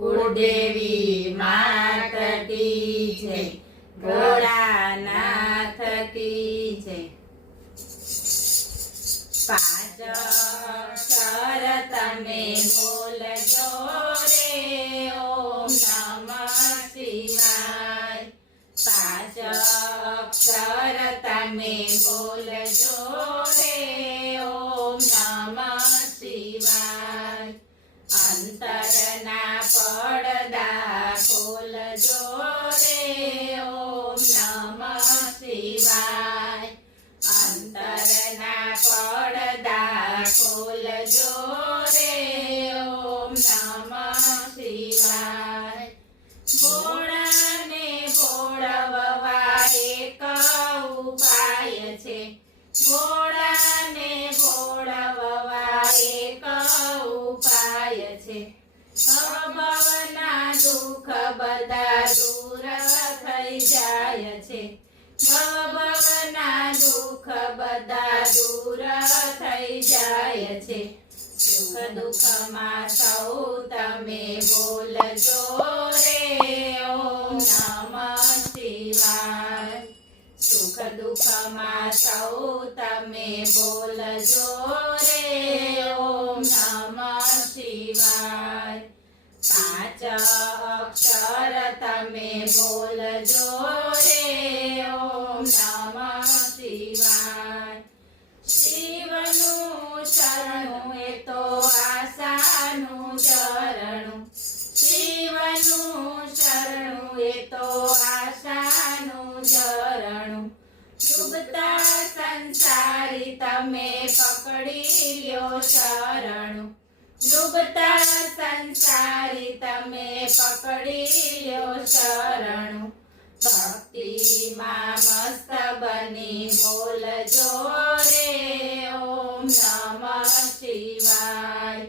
કુળદેવી માત કી જય, ભોળાનાથ કી જય। પાંચ અક્ષર તમે બોલજો રે ઓમ નમઃ શિવાય। પાંચ અક્ષર તમે બોલજો રે ઓમ નમઃ શિવાય। અંતરના પડદા ખોલજો રે ઓમ નમઃ શિવાય। અંતરના પડદા ખોલજો રે ઓમ નમઃ શિવાય। ભોળાને ભોળવવા એક ઉપાય છે, ભોળાને ભોળવવા એક ઉપાય છે। ભવના દુઃખ બધા દૂર થઈ જાય છે, ભવના દુઃખ બધા દૂર થઈ જાય છે। સુખ દુઃખમાં સૌ તમે બોલજો રે ઓમ નમઃ શિવાય। સુખ દુઃખમાં સૌ તમે બોલજો રે ઓમ નમઃ શિવાય। પાંચ અક્ષર તમે બોલજો રે ઓમ નમઃ શિવાય। શિવનું શરણું એ તો આશાનું ઝરણું, શિવનું શરણું એ તો આશાનું ઝરણું। ડૂબતા સંસારી તમે પકડી લ્યો શરણું, ડૂબતા સંસારી તમે પકડી લ્યો શરણું। ભક્તિમાં મસ્ત બની બોલજો રે ઓમ નમઃ શિવાય।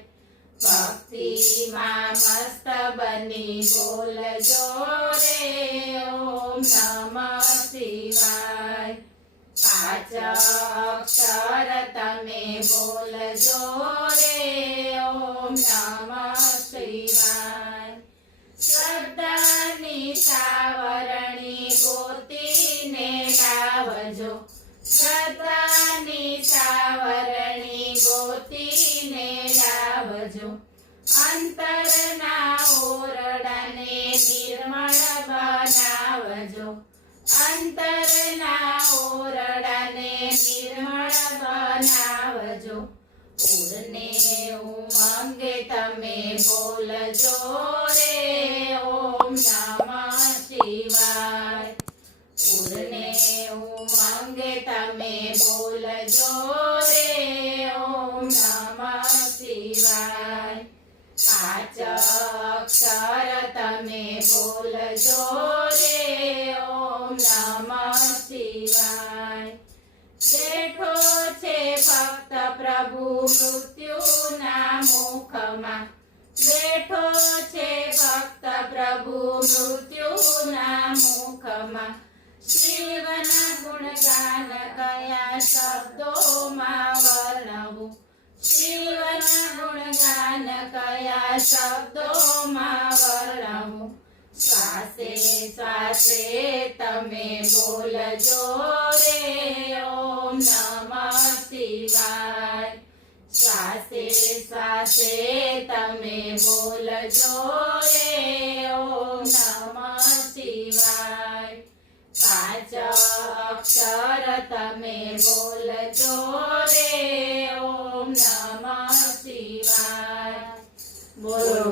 ભક્તિમાં મસ્ત બની બોલજો રે ઓમ નમઃ શિવાય। પાંચ અક્ષર તમે બોલજો રે ઓમ નમઃ શિવાય। શ્રદ્ધાની સાવરણી ગોતીને લાવજો, શ્રદ્ધાની સાવરણી ગોતીને લાવજો। અંતરના ઓરડાને નિર્મળ બનાવજો, અંતરના ઓરડાને નિર્મળ બનાવજો। ઉડને ઉમંગે તમે બોલજો રે ઓમ નમઃ શિવાય। ઉડને ઉમંગે તમે બોલજો રે ઓમ નમઃ શિવાય। પાંચ અક્ષર તમે બોલજો રે ઓમ નમઃ શિવાય। બેઠો છે ભક્ત પ્રભુ મૃત્યુના મુખમાં, બેઠો છે ભક્ત પ્રભુ મૃત્યુના મુખમાં। શિવના ગુણગાન કયા શબ્દોમાં વર્ણવું, શિવના ગુણગાન કયા શબ્દોમાં વર્ણવું। શ્વાસે શ્વાસે તમે બોલજો રે ઓમ નમઃ શિવાય। શ્વાસે શ્વાસે તમે બોલજો રે ઓમ નમઃ શિવાય। પાંચ અક્ષર તમે બોલજો રે ઓમ નમઃ શિવાય। બોલો